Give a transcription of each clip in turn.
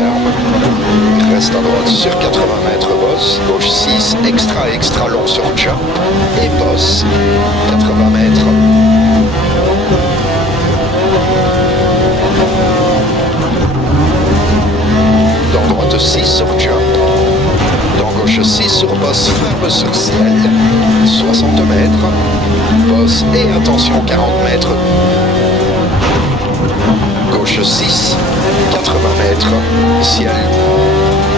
ferme. Reste à droite sur 80 mètres, bosse. Gauche 6, extra long sur jump. Et bosse, 80 mètres. Dans droite 6 sur jump. Dans gauche 6 sur bosse, ferme sur ciel. 60 mètres. Bosse et attention 40 mètres. Gauche 6, 80 mètres, ciel.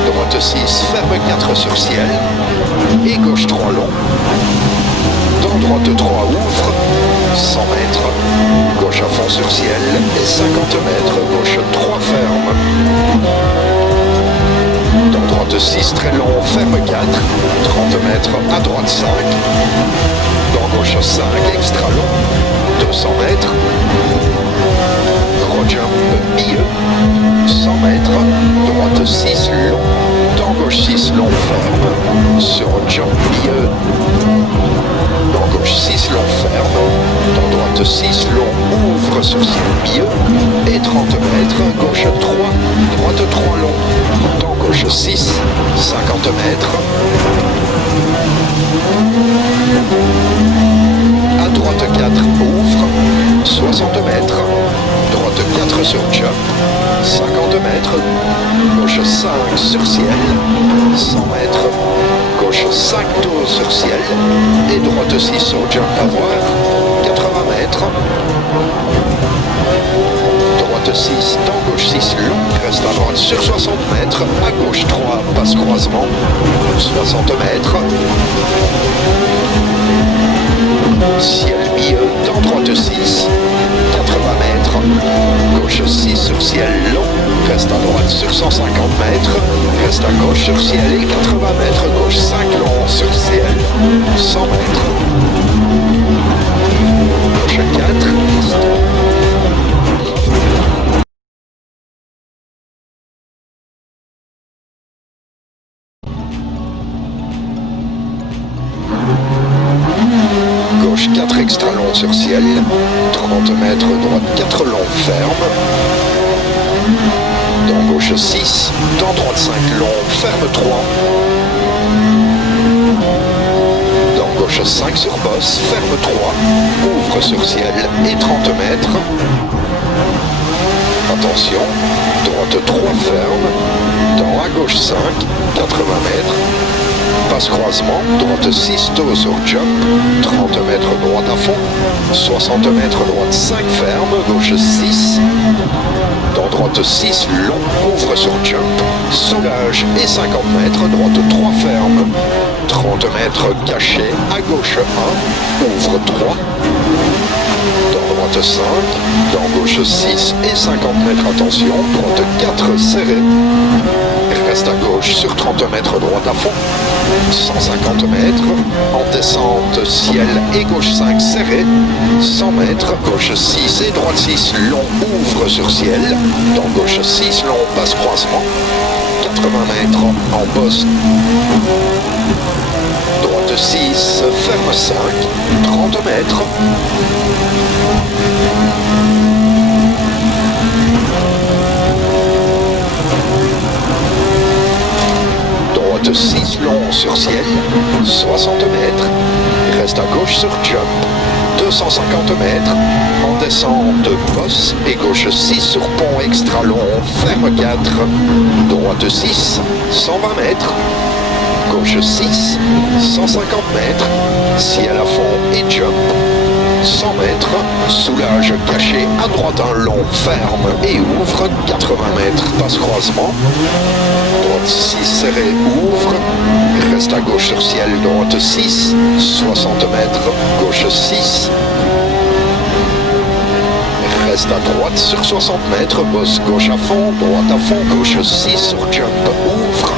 Droite 6, ferme 4 sur ciel. Et gauche 3 long. Dans droite 3, ouvre, 100 mètres. Gauche à fond sur ciel et 50 mètres. Gauche 3, ferme. Dans droite 6, très long, ferme 4. 30 mètres, à droite 5. Dans gauche 5, extra long, 200 mètres. Jump milieu, 100 mètres, droite 6 long, dans gauche 6 long ferme, sur jump milieu, dans gauche 6 long ferme, dans droite 6 long, ouvre sur ciel milieu, et 30 mètres, gauche 3, droite 3 long, dans gauche 6, 50 mètres, à droite 4, ouvre, 60 mètres, droite 4 sur jump, 50 mètres, gauche 5 sur ciel, 100 mètres, gauche 5 tours sur ciel, et droite 6 sur jump à voir, 80 mètres, droite 6, dans gauche 6 long, reste à droite sur 60 mètres, à gauche 3, passe croisement, 60 mètres, ciel milieu, dans droite 6, 80 mètres, gauche 6 sur ciel long, reste à droite sur 150 mètres, reste à gauche sur ciel et 80 mètres, gauche 5 long sur ciel, 100 mètres, gauche 4, gauche 4 extra long sur ciel, 30 mètres, droite 4 long ferme, dans gauche 6, dans droite 5 long, ferme 3, dans gauche 5 sur bosse, ferme 3, ouvre sur ciel et 30 mètres, attention, droite 3 ferme, dans à gauche 5, 80 mètres, passe croisement, droite 6 tôt sur jump, 30 mètres droite à fond, 60 mètres droite 5 ferme, gauche 6, dans droite 6 long, ouvre sur jump, soulage et 50 mètres, droite 3 ferme, 30 mètres caché, à gauche 1, ouvre 3, dans droite 5, dans gauche 6 et 50 mètres, attention, droite 4 serré, reste à gauche sur 30 mètres droite à fond, 150 mètres, en descente ciel et gauche 5 serré, 100 mètres, gauche 6 et droite 6 long, ouvre sur ciel, dans gauche 6 long, passe croisement, 80 mètres en bosse, droite 6, ferme 5, 30 mètres, droite 6 long sur ciel, 60 mètres, reste à gauche sur jump, 250 mètres, en descente bosse et gauche 6 sur pont extra long, ferme 4, droite 6, 120 mètres, gauche 6, 150 mètres, ciel à fond et jump, 100 mètres, soulage caché à droite un long, ferme et ouvre, 80 mètres, passe croisement, droite 6 serré, ouvre, reste à gauche sur ciel, droite 6, 60 mètres, gauche 6, reste à droite sur 60 mètres, bosse gauche à fond, droite à fond, gauche 6 sur jump, ouvre,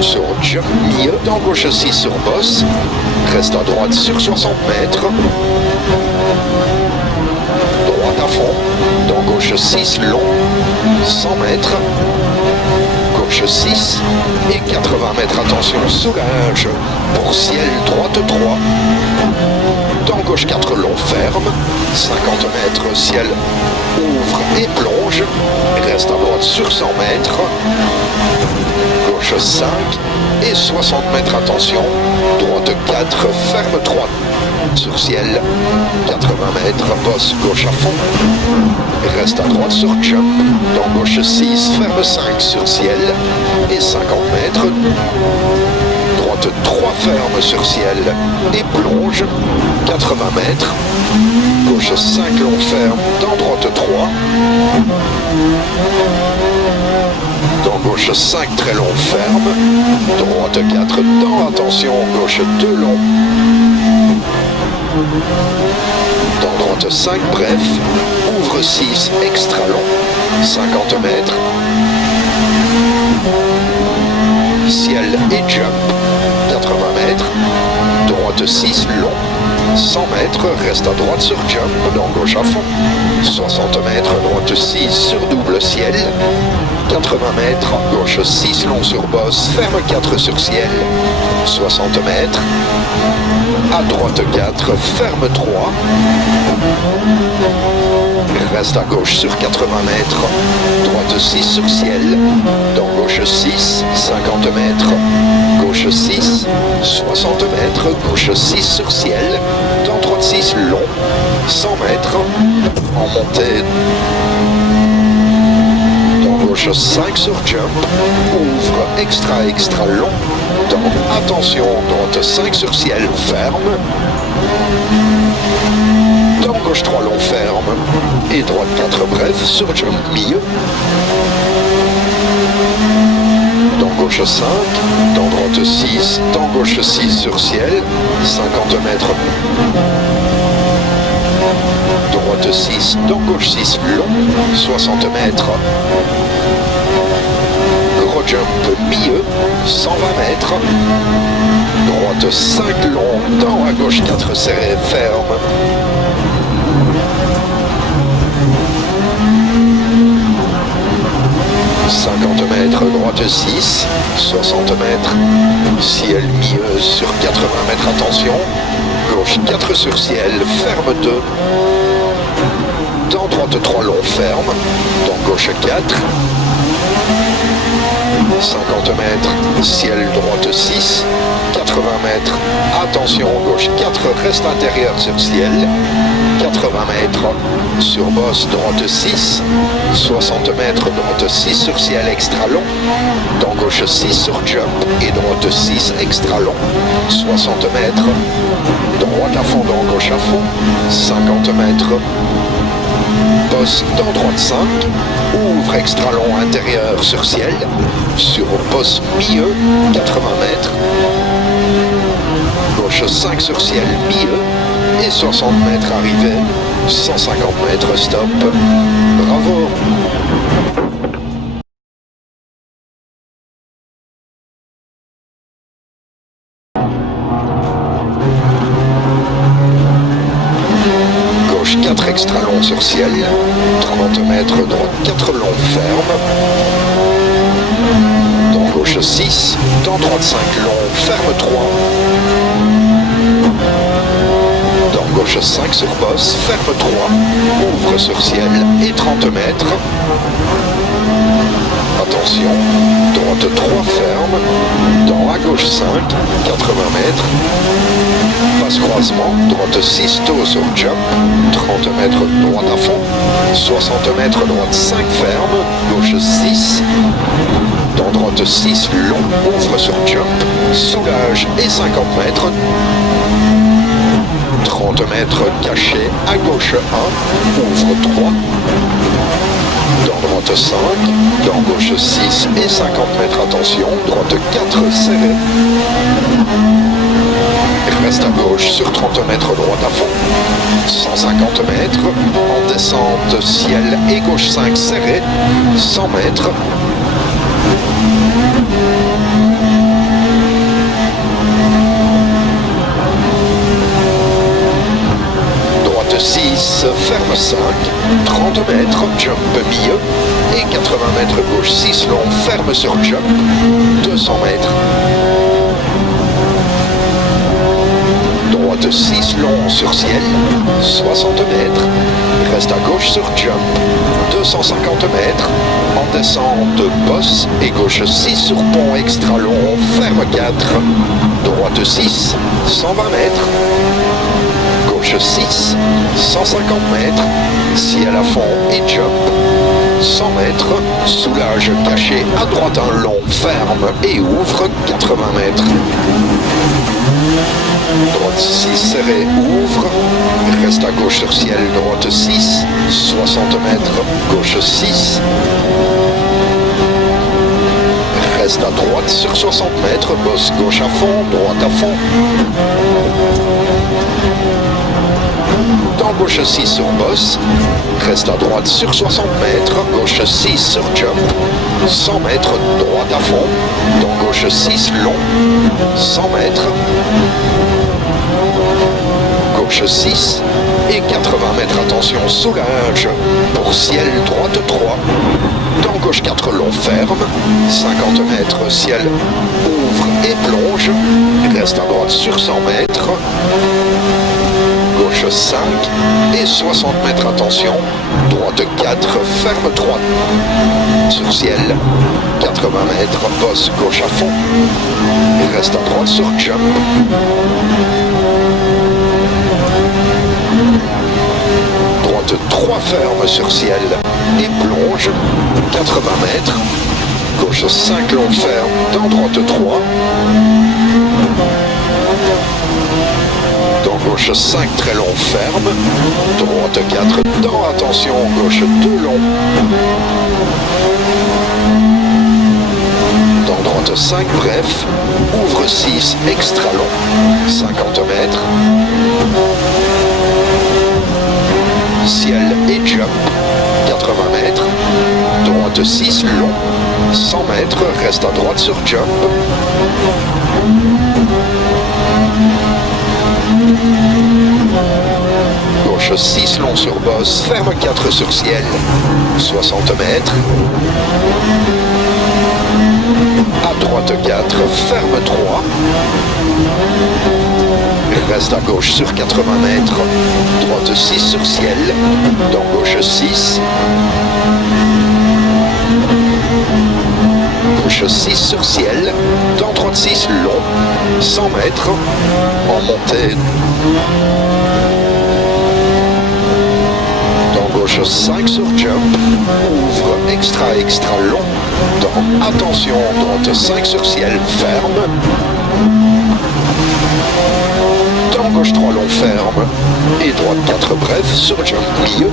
sur jump milieu, dans gauche 6 sur bosse, reste à droite sur 60 mètres, droite à fond, dans gauche 6 long, 100 mètres, gauche 6 et 80 mètres, attention, soulage, pour ciel, droite 3, dans gauche 4 long, ferme. 50 mètres, ciel, ouvre et plonge. Reste à droite sur 100 mètres. Gauche 5 et 60 mètres, attention. Droite 4, ferme 3 sur ciel. 80 mètres, bosse gauche à fond. Reste à droite sur jump. Dans gauche 6, ferme 5 sur ciel. Et 50 mètres. Droite 3, ferme sur ciel et plonge. 80 mètres. Gauche 5, long, ferme. Dans droite 3. Dans gauche 5, très long, ferme. Droite 4, dans, attention, gauche 2, long. Dans droite 5, bref. Ouvre 6, extra long. 50 mètres. Ciel et jump. 80 mètres. Droite 6, long. 100 mètres, reste à droite sur jump, dans gauche à fond. 60 mètres, droite 6 sur double ciel. 80 mètres, gauche 6 long sur bosse, ferme 4 sur ciel. 60 mètres. À droite 4, ferme 3. Reste à gauche sur 80 mètres. Droite 6 sur ciel. Dans gauche 6, 50 mètres. Gauche 6, 60 mètres. Gauche 6 sur ciel. Dans droite 6, long. 100 mètres. En montée. Dans gauche 5 sur jump. Ouvre extra long. Dans attention, droite 5 sur ciel. Ferme. Dans gauche 3 long, ferme. Et droite 4 bref sur jump milieu. Dans gauche 5, dans droite 6, dans gauche 6 sur ciel, 50 mètres. Droite 6, dans gauche 6 long, 60 mètres. Gros jump milieu, 120 mètres. Droite 5 long, dans à gauche 4 serré, ferme. 50 mètres, droite 6, 60 mètres, ciel milieu sur 80 mètres, attention, gauche 4 sur ciel, ferme 2, dans droite 3 long, ferme, dans gauche 4, 50 mètres, ciel droite 6, 80 mètres, attention, gauche 4, reste intérieur sur ciel, 80 mètres, sur bosse, droite 6, 60 mètres, droite 6 sur ciel, extra long, dans gauche 6 sur jump, et droite 6, extra long, 60 mètres, droite à fond, dans gauche à fond, 50 mètres, bosse dans droite 5, ouvre extra long intérieur sur ciel, sur bosse milieu, 80 mètres, gauche 5 sur ciel milieu, et 60 mètres arrivée, 150 mètres stop, bravo. Gauche 4 extra long sur ciel, 30 mètres, droite 4 long, ferme. Dans gauche 6, dans droite 5 long, ferme 3. Dans gauche 5 sur bosse, ferme 3. Ouvre sur ciel et 30 mètres. Attention, droite 3 ferme. Dans à gauche 5, 80 mètres. Passe croisement, droite 6 tôt sur jump, 30 mètres droite à fond, 60 mètres droite 5 ferme, gauche 6, dans droite 6 long, ouvre sur jump, soulage et 50 mètres, 30 mètres caché, à gauche 1, ouvre 3, dans droite 5, dans gauche 6 et 50 mètres, attention, droite 4 serré. Reste à gauche sur 30 mètres, droite à fond, 150 mètres, en descente, ciel et gauche 5 serré, 100 mètres. Droite 6, ferme 5, 30 mètres, jump milieu, et 80 mètres gauche 6 long, ferme sur jump, 200 mètres. Droite droite 6 long sur ciel, 60 mètres. Reste à gauche sur jump, 250 mètres. En descente, bosse et gauche 6 sur pont extra long, ferme 4. Droite 6, 120 mètres. Gauche 6, 150 mètres. Ciel à fond et jump. 100 mètres, soulage caché à droite un long, ferme et ouvre 80 mètres. Droite 6 serré, ouvre, reste à gauche sur ciel, droite 6, 60 mètres, gauche 6. Reste à droite sur 60 mètres, bosse gauche à fond, droite à fond. Dans gauche 6 sur bosse, reste à droite sur 60 mètres, gauche 6 sur jump, 100 mètres, droite à fond, dans gauche 6 long, 100 mètres, gauche 6 et 80 mètres, attention, soulage, pour ciel, droite 3, dans gauche 4 long, ferme, 50 mètres, ciel, ouvre et plonge, reste à droite sur 100 mètres, gauche 5 et 60 mètres, attention, droite 4, ferme 3, sur ciel, 80 mètres, bosse gauche à fond, et reste à droite sur jump. Droite 3, ferme sur ciel et plonge, 80 mètres, gauche 5 long, ferme, dans droite 3, dans gauche 5 très long, ferme, droite 4 dans, attention, gauche 2 long, dans droite 5 bref, ouvre 6 extra long, 50 mètres, ciel et jump, 80 mètres, droite 6 long, 100 mètres, reste à droite sur jump. Gauche 6 long sur bosse, ferme 4 sur ciel, 60 mètres. À droite 4, ferme 3. Reste à gauche sur 80 mètres, droite 6 sur ciel, dans gauche 6. Gauche 6 sur ciel, dans droite 6 long, 100 mètres, en montée. Dans gauche 5 sur jump, ouvre extra long, dans attention, droite 5 sur ciel, ferme. Dans gauche 3 long, ferme, et droite 4 bref, sur jump milieu.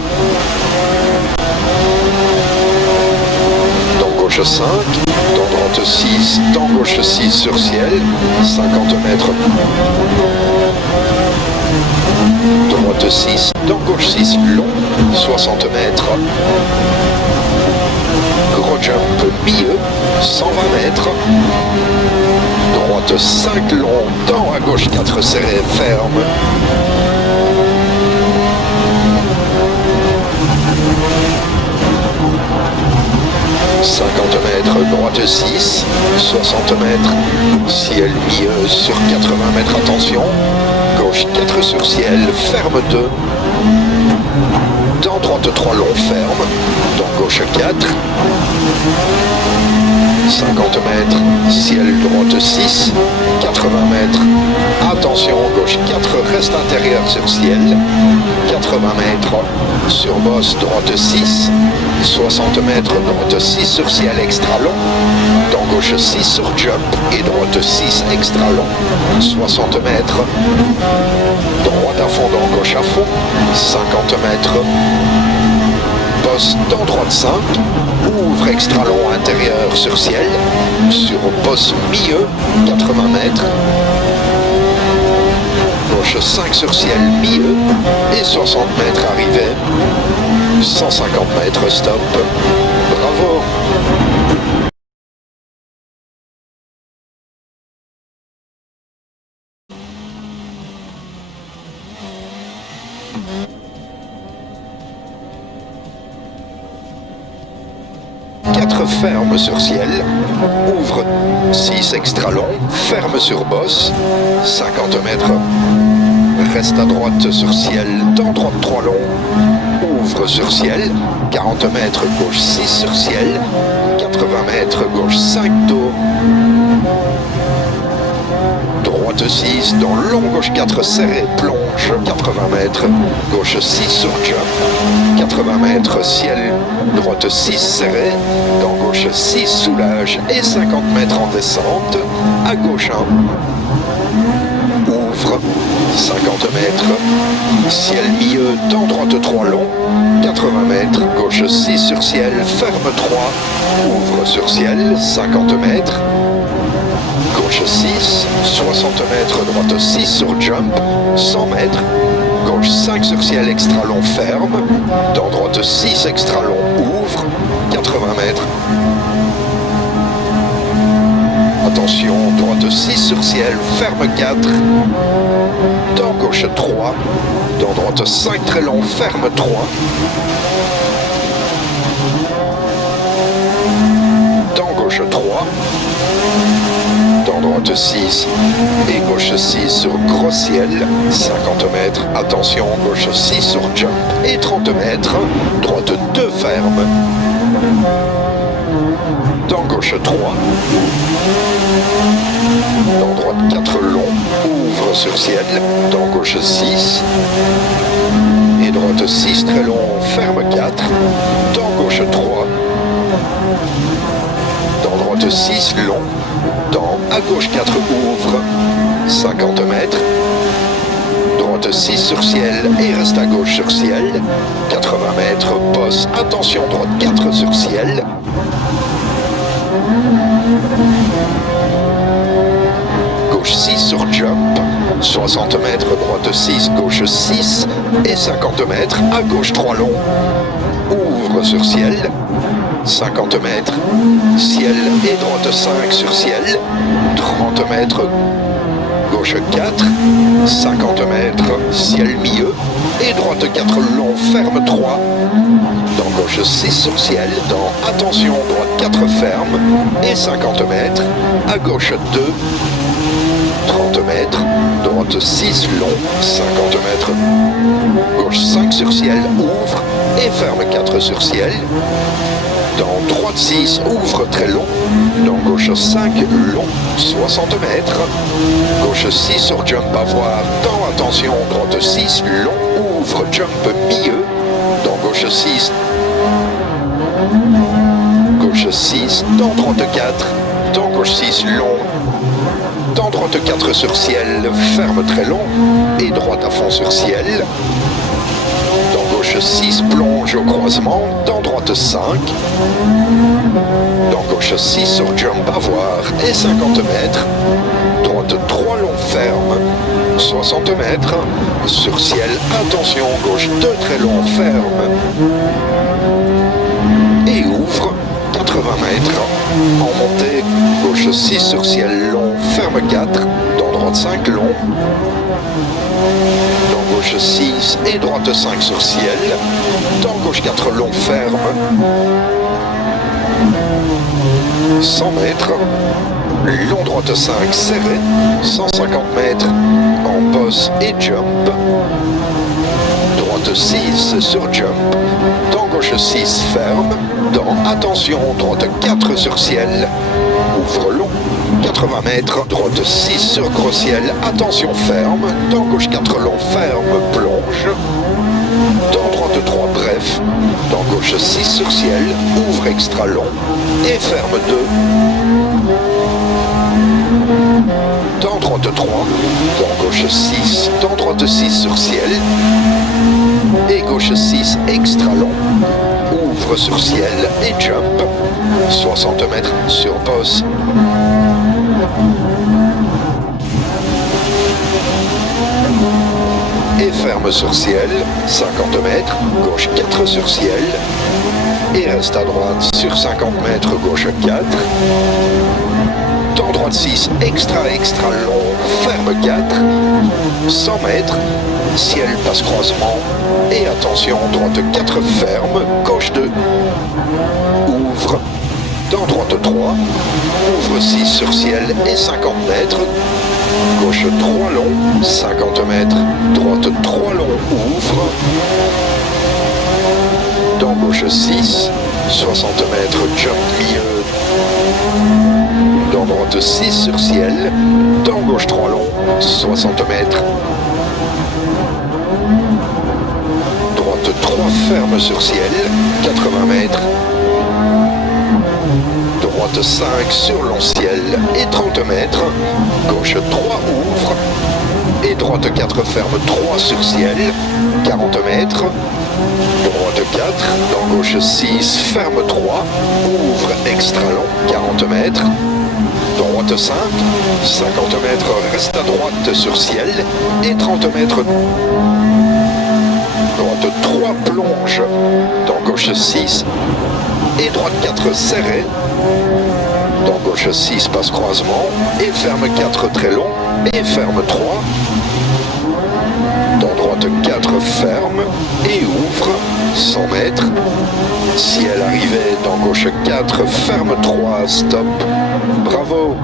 Dans gauche 5, dans droite 6, dans gauche 6 sur ciel, 50 mètres. Droite 6, dans gauche 6 long, 60 mètres. Gros jump milieu, 120 mètres. Droite 5 long, dans à gauche 4 serré, ferme. droite 6, 60 mètres, ciel milieu sur 80 mètres, attention, gauche 4 sur ciel, ferme 2, dans droite 3 long, ferme, dans gauche 4, 50 mètres, ciel droite 6, 80 mètres, attention, gauche 4, reste intérieur sur ciel, 80 mètres, sur bosse droite 6, 60 mètres, droite 6 sur ciel extra long, dans gauche 6 sur jump et droite 6 extra long, 60 mètres, droite à fond, dans gauche à fond, 50 mètres, bosse dans droite 5, ouvre extra long intérieur sur ciel, sur bosse milieu, 80 mètres, gauche 5 sur ciel milieu et 60 mètres arrivée, 150 mètres stop, bravo. Ferme sur ciel, ouvre 6 extra long, ferme sur bosse, 50 mètres, reste à droite sur ciel, dans droite 3 long, ouvre sur ciel, 40 mètres, gauche 6 sur ciel, 80 mètres, gauche 5 tours, droite 6, dans long, gauche 4 serré, plonge, 80 mètres, gauche 6 sur jump, 80 mètres, ciel, droite 6 serré, dans gauche 6 soulage et 50 mètres en descente, à gauche 1, ouvre, 50 mètres, ciel milieu, dans droite 3 long, 80 mètres, gauche 6 sur ciel, ferme 3, ouvre sur ciel, 50 mètres, gauche 6, 60 mètres, droite 6 sur jump, 100 mètres, gauche 5 sur ciel, extra long, ferme, dans droite 6, extra long, ouvre, 80 mètres. Attention, droite 6 sur ciel, ferme 4, dans gauche 3, dans droite 5 très long, ferme 3, dans gauche 3, dans droite 6 et gauche 6 sur gros ciel, 50 mètres, attention, gauche 6 sur jump et 30 mètres, droite 2 ferme, dans gauche 3, dans droite 4 long, ouvre sur ciel, dans gauche 6, et droite 6 très long, ferme 4, dans gauche 3, dans droite 6 long, dans à gauche 4 ouvre, 50 mètres, droite 6 sur ciel et reste à gauche sur ciel, 80 mètres, bosse, attention, droite 4 sur ciel, gauche 6 sur jump, 60 mètres, droite 6, gauche 6 et 50 mètres, à gauche 3 long, ouvre sur ciel, 50 mètres, ciel et droite 5 sur ciel, 30 mètres, gauche 4, 50 mètres, ciel milieu, et droite 4 long, ferme 3, dans gauche 6 sur ciel, dans attention, droite 4 ferme, et 50 mètres, à gauche 2, 30 mètres, droite 6 long, 50 mètres, gauche 5 sur ciel, ouvre, et ferme 4 sur ciel, dans droite 6, ouvre très long, dans gauche 5, long, 60 mètres, gauche 6 sur jump à voir, dans attention, droite 6, long, ouvre, jump milieu, dans gauche 6, gauche 6, dans droite 4, dans gauche 6, long, dans droite 4 sur ciel, ferme très long, et droite à fond sur ciel, dans gauche 6, plonge au croisement, dans droite 5, dans gauche 6 sur jump à voir et 50 mètres, droite 3 long ferme, 60 mètres, sur ciel, attention, gauche 2 très long ferme, et ouvre, 80 mètres, en montée, gauche 6 sur ciel long, ferme 4, dans droite 5 long, dans gauche 6 et droite 5 sur ciel, dans gauche 4 long ferme, 100 mètres, long droite 5 serré, 150 mètres, en bosse et jump, droite 6 sur jump, dans gauche 6 ferme, dans attention, droite 4 sur ciel, ouvre long, 80 mètres, droite 6 sur gros ciel, attention ferme, dans gauche 4 long ferme, plonge, dans droite 3 bref, dans gauche 6 sur ciel, ouvre extra long, et ferme 2, dans droite 3, dans gauche 6, dans droite 6 sur ciel, et gauche 6 extra long, ouvre sur ciel et jump, 60 mètres sur bosse, et ferme sur ciel, 50 mètres, gauche 4 sur ciel, et reste à droite sur 50 mètres, gauche 4, dans droite 6, extra long, ferme 4, 100 mètres, ciel passe croisement, et attention, droite 4 ferme, gauche 2, ouvre, dans droite 3, ouvre 6 sur ciel et 50 mètres, gauche 3 long, 50 mètres, droite 3 long, ouvre. Dans gauche 6, 60 mètres, jump milieu. Dans droite 6 sur ciel, dans gauche 3 long, 60 mètres. Droite 3 ferme sur ciel, 80 mètres. Droite 5 sur long ciel et 30 mètres. Gauche 3 ouvre. Et droite 4 ferme 3 sur ciel, 40 mètres. Droite 4, dans gauche 6, ferme 3, ouvre extra long, 40 mètres. Droite 5, 50 mètres, reste à droite sur ciel et 30 mètres. Droite 3, plonge, dans gauche 6 et droite 4, serré. Dans gauche 6, passe croisement et ferme 4, très long et ferme 3. Dans droite 4, ferme et ouvre, 100 mètres. Ciel arrivé, dans gauche 4, ferme 3, stop. Bravo!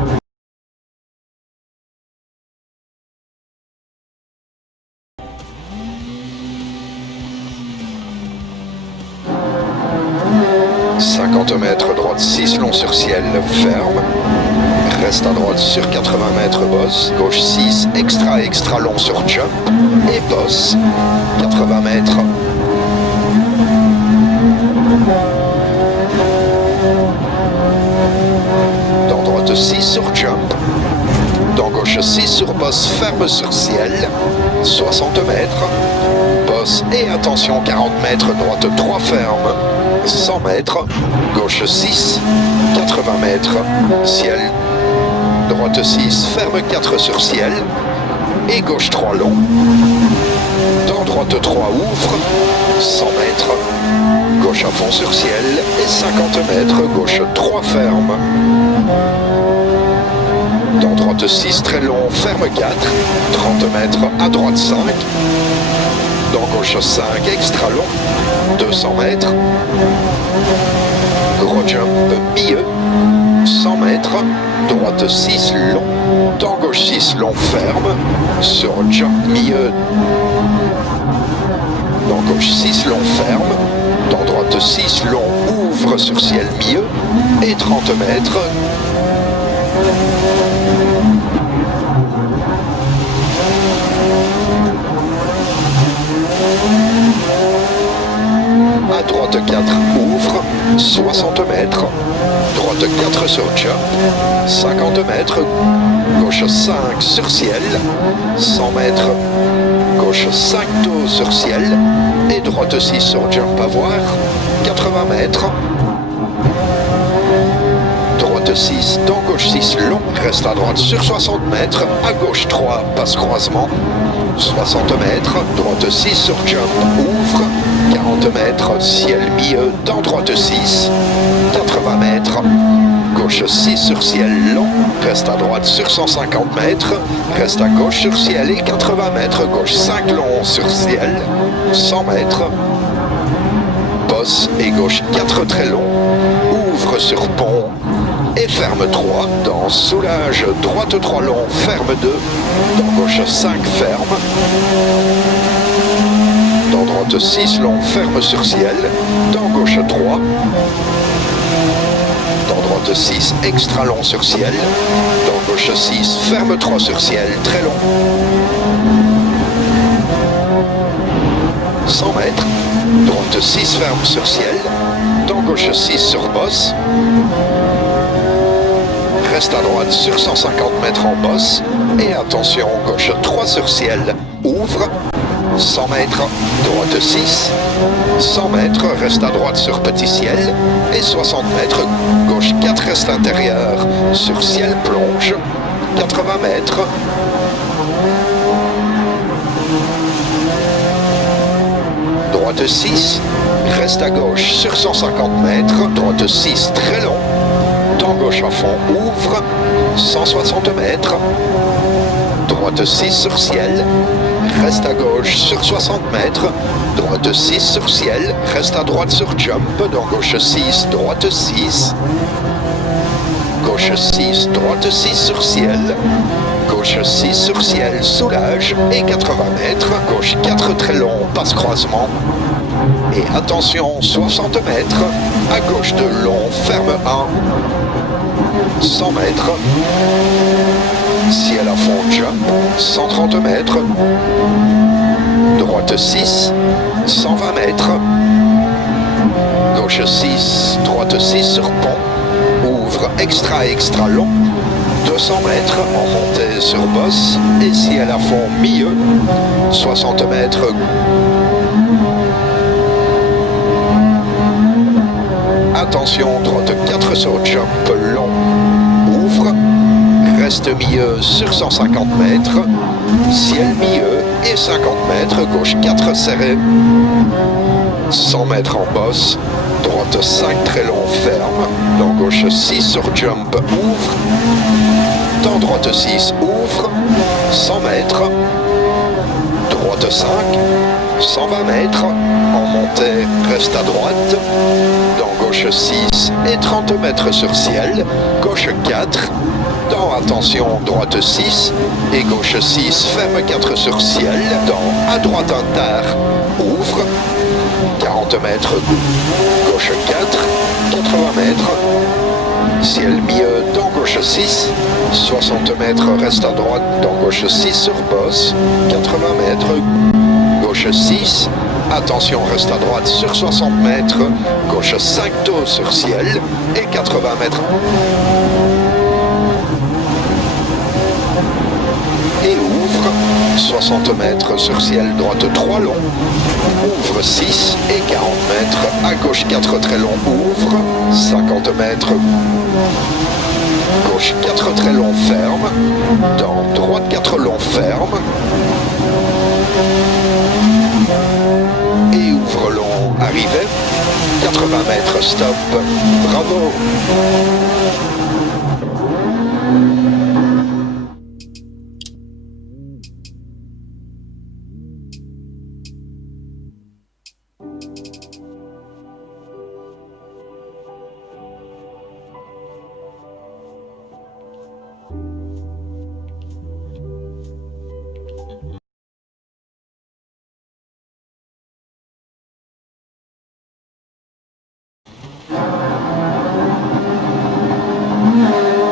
« 50 mètres, droite 6 long sur ciel, ferme. Reste à droite sur 80 mètres, bosse. Gauche 6, extra long sur jump. Et bosse, 80 mètres. Dans droite 6 sur jump. Dans gauche 6 sur bosse, ferme sur ciel, 60 mètres. Bosse et attention, 40 mètres, droite 3 ferme, 100 mètres. Gauche 6, 80 mètres, ciel. Droite 6, ferme 4 sur ciel. Et gauche 3 long. Dans droite 3 ouvre, 100 mètres. Gauche à fond sur ciel et 50 mètres. Gauche 3 ferme. Dans droite 6 très long, ferme 4. 30 mètres à droite 5. Dans gauche 5 extra long, 200 mètres. Gros jump milieu, 100 mètres. Droite 6 long, dans gauche 6 long, ferme. Sur jump milieu. Dans gauche 6 long, ferme. Dans droite 6 long, ouvre sur ciel milieu. Et 30 mètres. À droite 4 ouvre, 60 mètres. Droite 4 sur jump, 50 mètres. Gauche 5 sur ciel, 100 mètres. Gauche 5 dos sur ciel. Et droite 6 sur jump à voir, 80 mètres. Droite 6, dans gauche 6 long, reste à droite sur 60 mètres. À gauche 3, passe croisement, 60 mètres. Droite 6 sur jump, ouvre, 40 mètres. Ciel milieu, dans droite 6, 80 mètres. Gauche 6 sur ciel long, reste à droite sur 150 mètres. Reste à gauche sur ciel et 80 mètres. Gauche 5 long sur ciel, 100 mètres. Bosse et gauche 4 très long, ouvre sur pont. Et ferme 3, dans soulage, droite 3 long, ferme 2, dans gauche 5 ferme, dans droite 6 long, ferme sur ciel, dans gauche 3, dans droite 6 extra long sur ciel, dans gauche 6 ferme 3 sur ciel, très long, 100 mètres, droite 6 ferme sur ciel, dans gauche 6 sur bosse. Reste à droite sur 150 mètres en bosse. Et attention, gauche 3 sur ciel, ouvre, 100 mètres, droite 6, 100 mètres, reste à droite sur petit ciel, et 60 mètres, gauche 4 reste intérieur, sur ciel plonge, 80 mètres. Droite 6, reste à gauche sur 150 mètres, droite 6 très long. Dans gauche à fond, ouvre, 160 mètres. Droite 6 sur ciel, reste à gauche sur 60 mètres. Droite 6 sur ciel, reste à droite sur jump. Dans gauche 6, droite 6. Gauche 6, droite 6 sur ciel. Gauche gauche 6 sur ciel, soulage et 80 mètres, gauche 4 très long, passe croisement. Et attention, 60 mètres, à gauche de long, ferme 1, 100 mètres, ciel à fond, jump, 130 mètres, droite 6, 120 mètres, gauche 6, droite 6 sur pont, ouvre extra long, 200 mètres en montée sur bosse et ciel à fond milieu, 60 mètres. Attention, droite 4 sur jump long, ouvre, reste milieu sur 150 mètres, ciel milieu et 50 mètres, gauche 4 serré, 100 mètres en bosse, droite 5 très long ferme, dans gauche 6 sur jump ouvre, dans droite 6 ouvre, 100 mètres, droite 5, 120 mètres, en montée reste à droite, dans gauche 6 et 30 mètres sur ciel, gauche 4, dans attention droite 6 et gauche 6, ferme 4 sur ciel, dans à droite un tard, ouvre, 40 mètres, gauche 4, 80 mètres, ciel milieu dans gauche 6, 60 mètres reste à droite dans gauche 6 sur bosse, 80 mètres, gauche 6, attention reste à droite sur 60 mètres, gauche 5 taux sur ciel et 80 mètres. Et ouvre, 60 mètres sur ciel, droite 3 long, ouvre 6 et 40 mètres, à gauche 4 très long, ouvre, 50 mètres, gauche 4 très long, ferme, dans droite 4 long, ferme, et ouvre long, arrivée, 80 mètres, stop, bravo.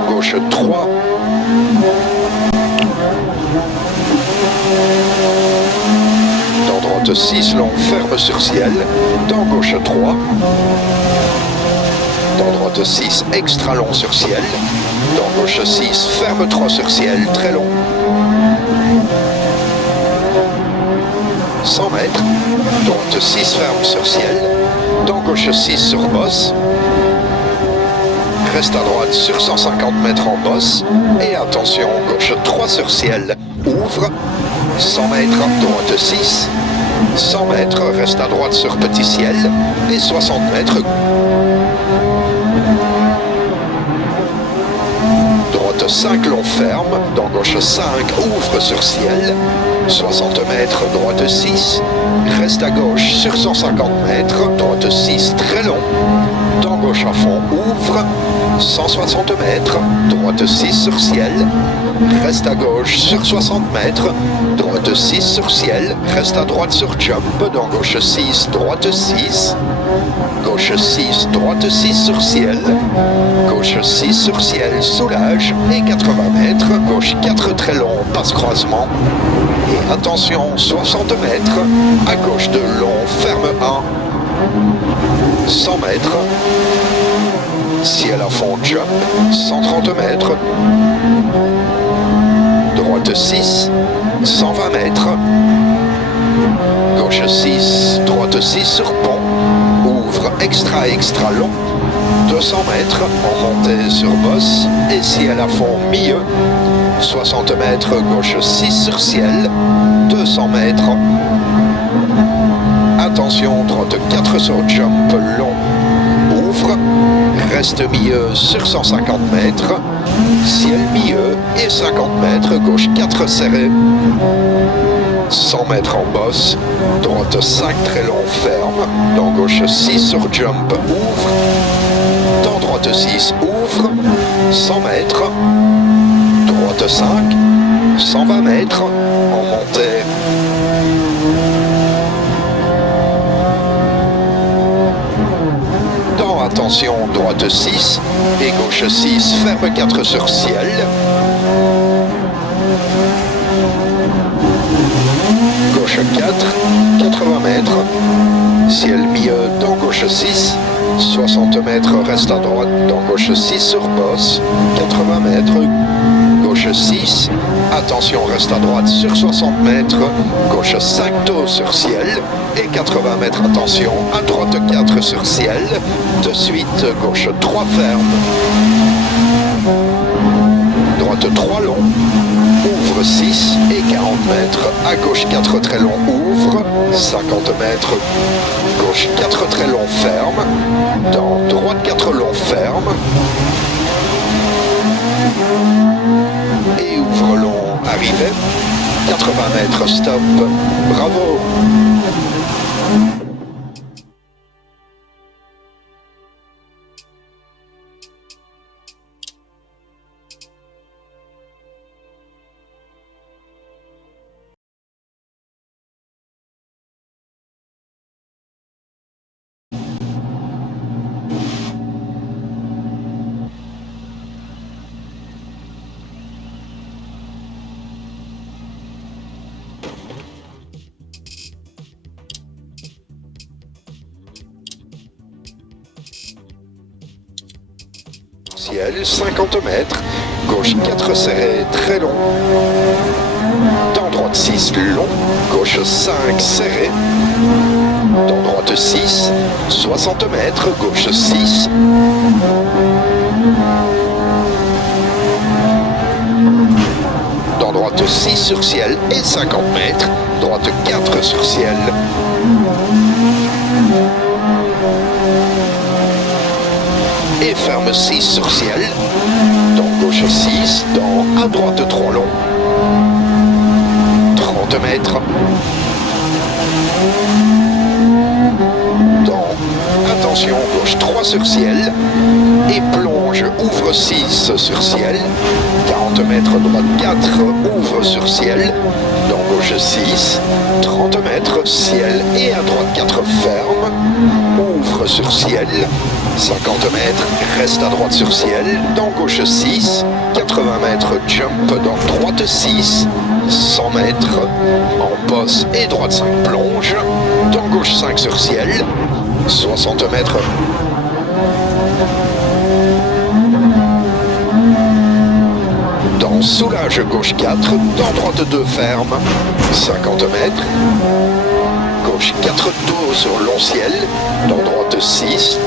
Gauche 3, dans droite 6 long, ferme sur ciel, dans gauche 3, dans droite 6 extra long sur ciel, dans gauche 6 ferme 3 sur ciel, très long, 100 mètres, droite 6 ferme sur ciel, dans gauche 6 sur bosse, reste à droite sur 150 mètres en bosse, et attention, gauche 3 sur ciel, ouvre, 100 mètres, droite 6, 100 mètres, reste à droite sur petit ciel, et 60 mètres, droite 5 long ferme, dans gauche 5, ouvre sur ciel, 60 mètres, droite 6, reste à gauche sur 150 mètres, droite 6 très long, dans gauche à fond, ouvre, 160 mètres, droite 6 sur ciel, reste à gauche sur 60 mètres, droite 6 sur ciel, reste à droite sur jump, dans gauche 6, droite 6, gauche 6, droite 6 sur ciel, gauche 6 sur ciel, soulage, et 80 mètres, gauche 4 très long, passe croisement, et attention, 60 mètres, à gauche de long, ferme 1, 100 mètres, ciel à fond, jump, 130 mètres, droite 6, 120 mètres, gauche 6, droite 6 sur pont, ouvre extra long, 200 mètres en montée sur bosse, et ciel à fond milieu, 60 mètres, gauche 6 sur ciel, 200 mètres, attention, droite 4 sur jump long, ouvre, reste milieu sur 150 mètres, ciel milieu et 50 mètres, gauche 4 serré, 100 mètres en bosse, droite 5 très long ferme, dans gauche 6 sur jump ouvre, dans droite 6 ouvre, 100 mètres, droite 5, 120 mètres en montée. Dans attention, droite 6 et gauche 6, ferme 4 sur ciel. Gauche 4, 80 mètres, ciel milieu dans gauche 6, 60 mètres reste à droite dans gauche 6 sur bosse, 80 mètres, gauche 6, attention reste à droite sur 60 mètres, gauche 5 taux sur ciel et 80 mètres attention à droite 4 sur ciel, de suite gauche 3 ferme, droite 3 long, ouvre 6 et 40 mètres, à gauche 4 très long, ouvre, 50 mètres, gauche 4 très long, ferme, dans droite 4 long, ferme, et ouvre long, arrivée, 80 mètres, stop, bravo. Ciel, 50 mètres, gauche 4 serré, très long, dans droite 6 long, gauche 5 serré, dans droite 6, 60 mètres, gauche 6, dans droite 6 sur ciel et 50 mètres, droite 4 sur ciel. Et ferme 6 sur ciel, dans gauche 6, dans à droite 3 long, 30 mètres, dans attention gauche 3 sur ciel, et plonge, ouvre 6 sur ciel, 40 mètres, droite 4, ouvre sur ciel, dans gauche 6, 30 mètres, ciel et à droite 4 ferme, ouvre sur ciel, 50 mètres, reste à droite sur ciel, dans gauche 6, 80 mètres, jump dans droite 6, 100 mètres, en bosse et droite 5 plonge, dans gauche 5 sur ciel, 60 mètres, dans soulage gauche 4, dans droite 2 ferme, 50 mètres, gauche 4 taux sur long ciel, dans droite 6,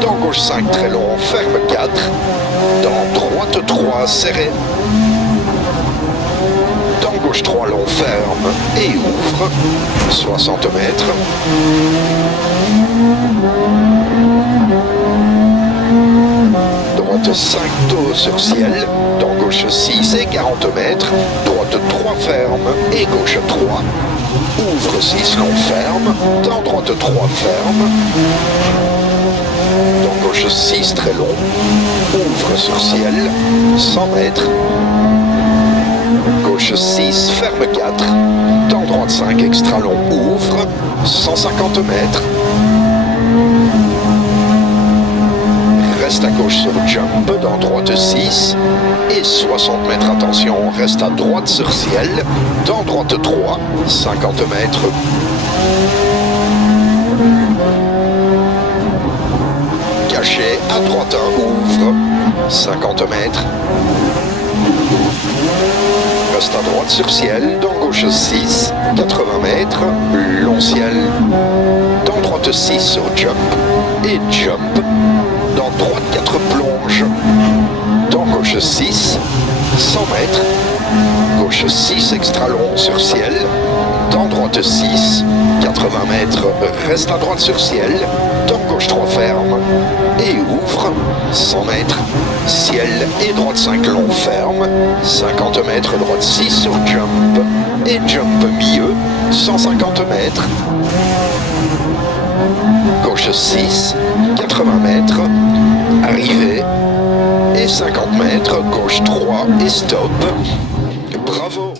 dans gauche 5 très long, ferme 4, dans droite 3 serré, dans gauche 3 long, ferme et ouvre, 60 mètres, droite 5 taux sur ciel, dans gauche 6 et 40 mètres, droite 3 ferme et gauche 3, ouvre 6 long ferme, dans droite 3 ferme, dans gauche 6 très long, ouvre sur ciel, 100 mètres, gauche 6 ferme 4, dans droite 5 extra long, ouvre, 150 mètres, reste à gauche sur jump, dans droite 6, et 60 mètres, attention, reste à droite sur ciel, dans droite 3, 50 mètres, caché, à droite 1, ouvre, 50 mètres, reste à droite sur ciel, dans gauche 6, 80 mètres, long ciel, dans droite 6 sur jump, et jump, dans droite 4 plonge, dans gauche 6, 100 mètres, gauche 6 extra long sur ciel, dans droite 6, 80 mètres, reste à droite sur ciel, dans gauche 3 ferme, et ouvre, 100 mètres, ciel et droite 5 long ferme, 50 mètres, droite 6 sur jump, et jump milieu, 150 mètres, gauche 6, 80 mètres, arrivée, et 50 mètres, gauche 3 et stop. Bravo!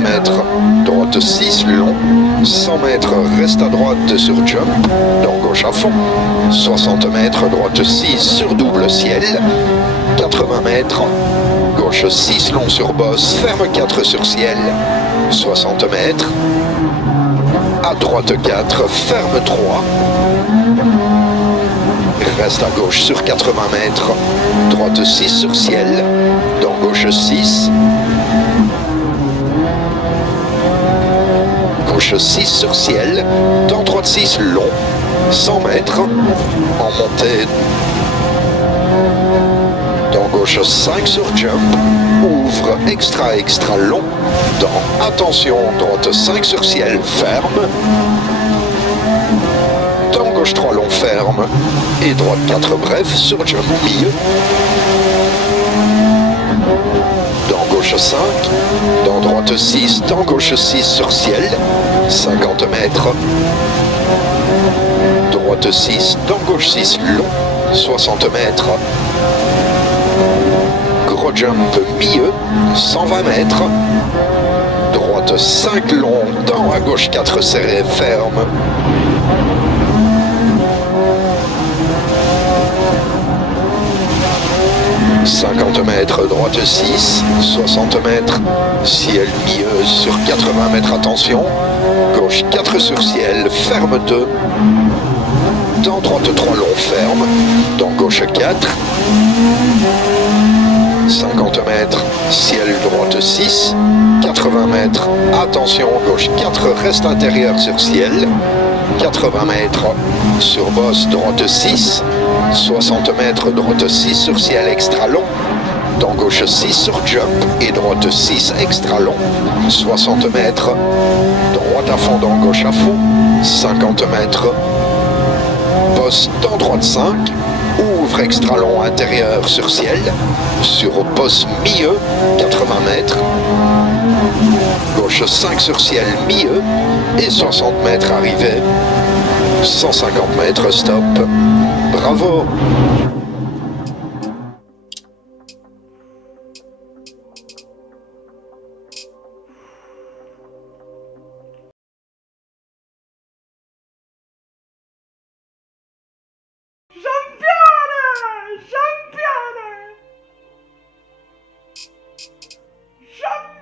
Mètres, droite 6 long, 100 mètres reste à droite sur jump, dans gauche à fond, 60 mètres, droite 6 sur double ciel, 80 mètres, gauche 6 long sur bosse, ferme 4 sur ciel, 60 mètres, à droite 4, ferme 3, reste à gauche sur 80 mètres, droite 6 sur ciel, dans gauche 6, gauche 6 sur ciel, dans droite 6 long, 100 mètres, en montée, dans gauche 5 sur jump, ouvre extra long, dans attention, droite 5 sur ciel, ferme, dans gauche 3 long, ferme, et droite 4 bref sur jump milieu, dans gauche 5, dans droite 6, dans gauche 6 sur ciel, 50 mètres, droite 6, dans gauche 6 long, 60 mètres, gros jump milieu, 120 mètres, droite 5 long, dans à gauche 4 serré, ferme, « 50 mètres, droite 6, 60 mètres, ciel milieu sur 80 mètres, attention, gauche 4 sur ciel, ferme 2, dans droite 3 long, ferme, dans gauche 4, 50 mètres, ciel droite 6, 80 mètres, attention, gauche 4, reste intérieur sur ciel, 80 mètres, sur bosse, droite 6, 60 mètres, droite 6 sur ciel extra long, dans gauche 6 sur jump et droite 6 extra long, 60 mètres, droite à fond, dans gauche à fond, 50 mètres, bosse dans droite 5, ouvre extra long intérieur sur ciel, sur bosse milieu, 80 mètres, gauche 5 sur ciel milieu et 60 mètres arrivée, 150 mètres stop, bravo! Champione! Champione! Champione!